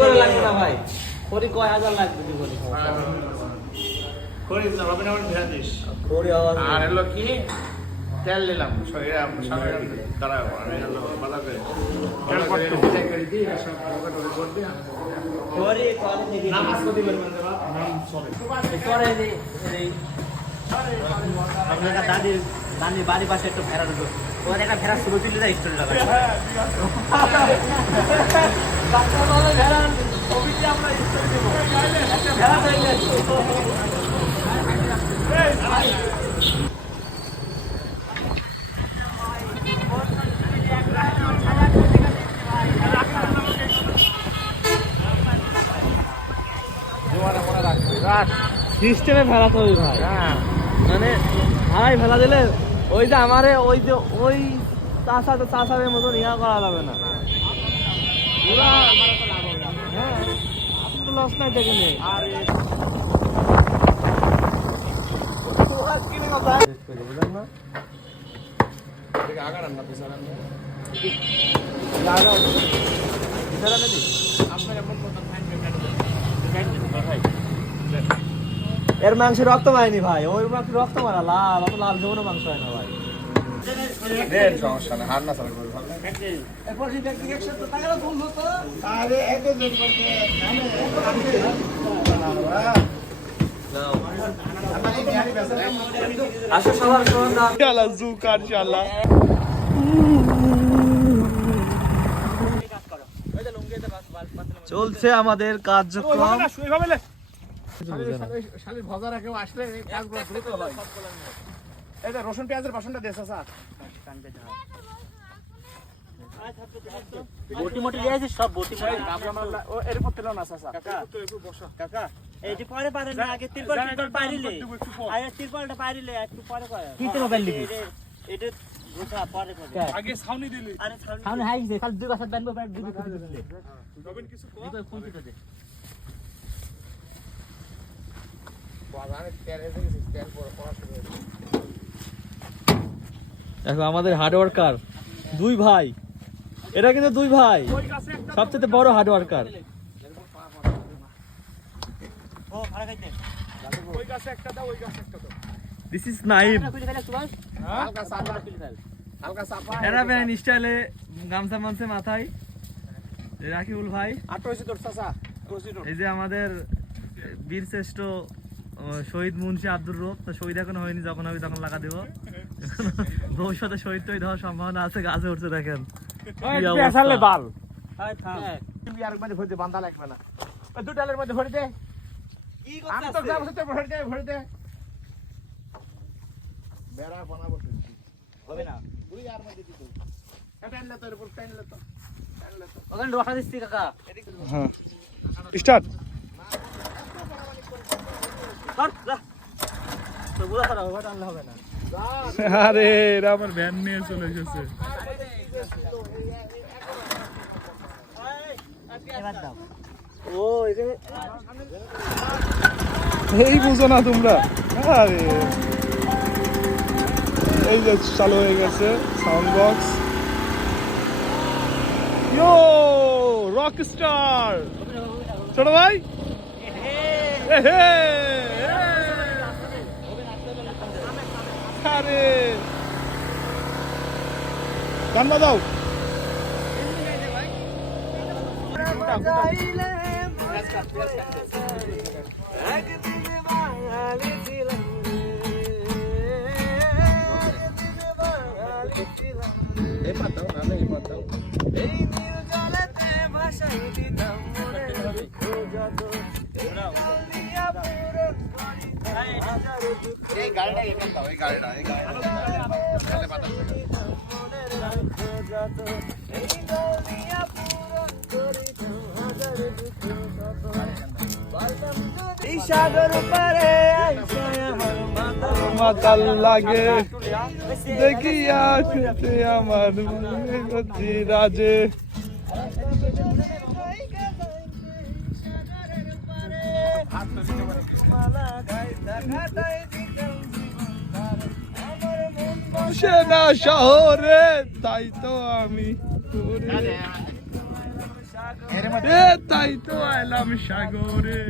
করে লাগবে না ভাই, খড়ি কয় হাজার লাগবে জীবনে? খড়ি হবে না ভেড়া দিস। খড়ি আওয়াজ আর হলো কি তেল নিলাম দাঁড়াও আমি হলো বাধা করে তেল করে দিই সব করে দিই। খড়ি কয় থেকে নামাজ পড়তে পারবেন না নাম সরে করে এই আপনার দাদি বাড়ির পাশে একটা ভেড়া ঢুকো, ওর একটা ভেড়া শুরু দিলে না স্টোরি লাগাবে। ভেড়া অভিজ্ঞ আমরা স্টোরি দেবো, একটা ভেড়া চাইলে সিস্টেমে ফেলা তৈরি ভাই, মানে ভাই ফেলা দিলে ওই যে আমারে ওই যে ওই চাষাদের মতন ইয়া করা যাবে না পুরা। হ্যাঁ আপনি তো লস নাই দেখে নেই আর বুঝলেন না আগার রান্না পিছার আপনার এমন মতন এর মাংস রক্ত পায়নি ভাই, ওই মাংস রক্ত মারা লাল, অত লাল যেমন মাংস হয় না ভাই। সমস্যা না হার না চালু করবে আসো সবার সবার দাম চলছে আমাদের কার্যক্রম। রসুন পেঁয়াজের বাসনটা দেশ আছে বটি মটি দিয়েছি সব, বটি মটি এর উপর তেল না কাকা এইটি পরে পারেন না, আগে তিরপল পারিলে আগে তিরপলটা পারিলে একটু পরে করে কি তো মোবাইল দিবি এটা গোছা পরে করে আগে ছাউনি দিলি। আরে ছাউনি হাই গেছে খালি দুই বছর বানবো প্রায় দুই বছর দিলে নবীন কিছু কো এই কোন কিটা দে বাজারে তেল এসে গেছে, তেল পরে পড়া শুরু হয়েছে। দেখো আমাদের হার্ড ওয়ার্কার দুই ভাই, এরা কিন্তু দুই ভাই সবচেয়ে বড় হার্ড ওয়ার্কার। ও ভাড়া খাইতে ওই গাছে একটা দাও, ওই গাছে একটা দাও। দিস ইজ নাইম হালকা সাপা হালকা সাপা এরা ব্যান স্টাইলে গামছা মানছে মাথায় রাকিবুল ভাই। আটইছে তোর চাচা প্রসিডর এই যে আমাদের বীরশ্রেষ্ঠ শহীদ মুন্সি আব্দুর রব, তো শহীদ এখন হয়নি, যখন হবে তখন লাগা দেব। ভবিষ্যতে শহীদ তৈরি হওয়ার সম্ভাবনা আছে, গাছে উঠছে দেখেন কি অবস্থা। বাল তুমি আর মানে ভরে দে, বান্দা লাগবে না ওই দুটালের মধ্যে ভরে দে। কি আমি তো যাব সেটা ভরে দে, ভরে দে। বেড়া বানাবো হবে না, বুড়ি আর মধ্যে দিতে এটা এনে তোর উপর টাইনলে তো ওখানে রসা দিচ্ছি কাকা। হ্যাঁ স্টার্ট। তো বুড়া করা হবে, টানলে হবে না। আরে এরা আমার ভ্যান নিয়ে চলে এসেছে। এবার দাও। ও এখানে এই বুঝো না তোমরা। আরে এই যে চালু হয়ে গেছে সাউন্ড বক্স। ইয়ো রক স্টার ছোট ভাই। আরে গান দাও। এই গাড়িটা এখানে দাও, এই গাড়িটা এই সাগর পারে মাতাল লাগে দেখিয়া আমার রাজে। সেনা শহরে তাই তো আমি এ তাই তো আইলাম সাগরে।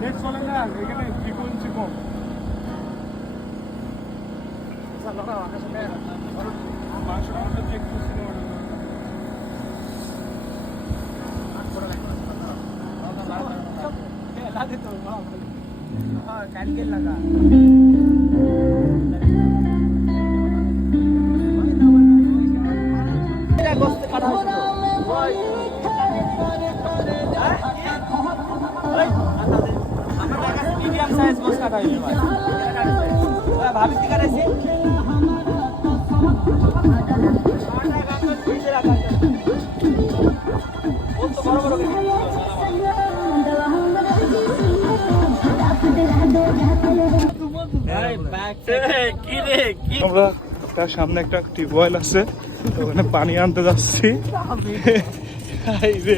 নেট চলে না, এখানে ফ্রিকোয়েন্সি কম। মাংসটা আমাদের একটু ছিল। মিডিয়াম সাইজ গোস কাটা হইছে ভাই। ভাবি কি কাটাইছি? আমরা তার সামনে একটা টিউবওয়েল আছে, ওখানে পানি আনতে যাচ্ছি। এই যে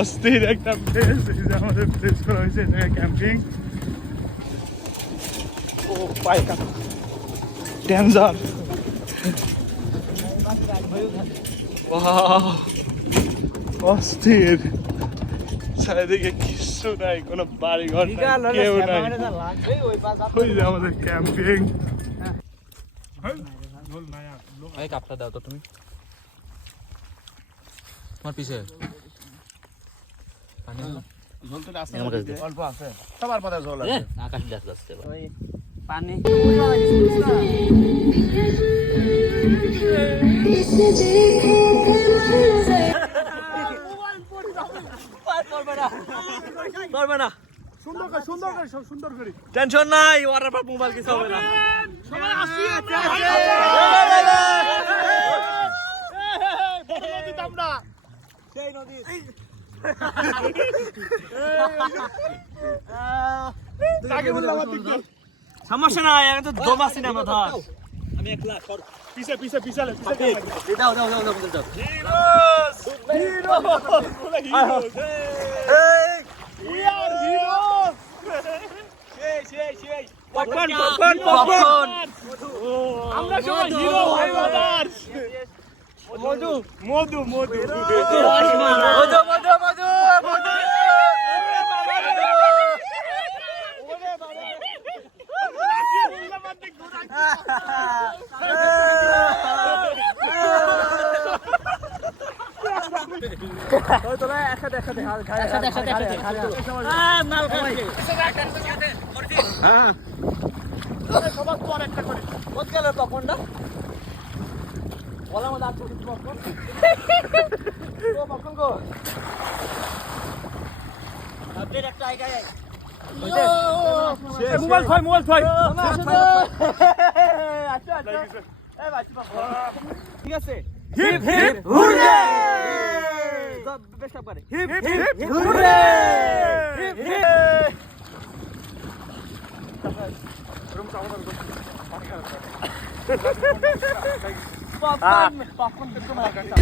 অস্থির একটা প্লেস, এই যে আমাদের প্লেস করা হয়েছে ক্যাম্পিং। ও পাইকা ডেঞ্জার, অস্থির। চারিদিকে কিছু নাই, কোনো বাড়ি ঘর কেউ নাই। ওই যে আমাদের ক্যাম্পিং। কাপটা দাও তো তুমি তোমার পিছে অল্প আছে, সবার মাথায় জল আছে। আকাশ দেখা যাচ্ছে পানি সুন্দর করে টেনশন নাই, ওয়াটার পার্ক মোবাইল কিছু হবে না। সমস্যা নাই, আমি তো দম আছি না মাথা। আমি একলা পিছে পিছে পিছালে দাও দাও দাও দাও দাও We are heroes! Popcorn popcorn popcorn আমরা সবাই হিরো ভাই ব্রাদার্স। মধু মধু মধু মধু মধু মধু মধু সবার পর একটা করে পপকর্নটা বলার মধ্যে আছে পপকর্ন পপকর্ন গো আপডেট একটা আইগায় মোবাইল ছয় আচ্ছা আচ্ছা এই বাচ্চা ঠিক আছে হিপ হিপ হুররে বেশ করে hip hip hurray hip hip popcorn popcorn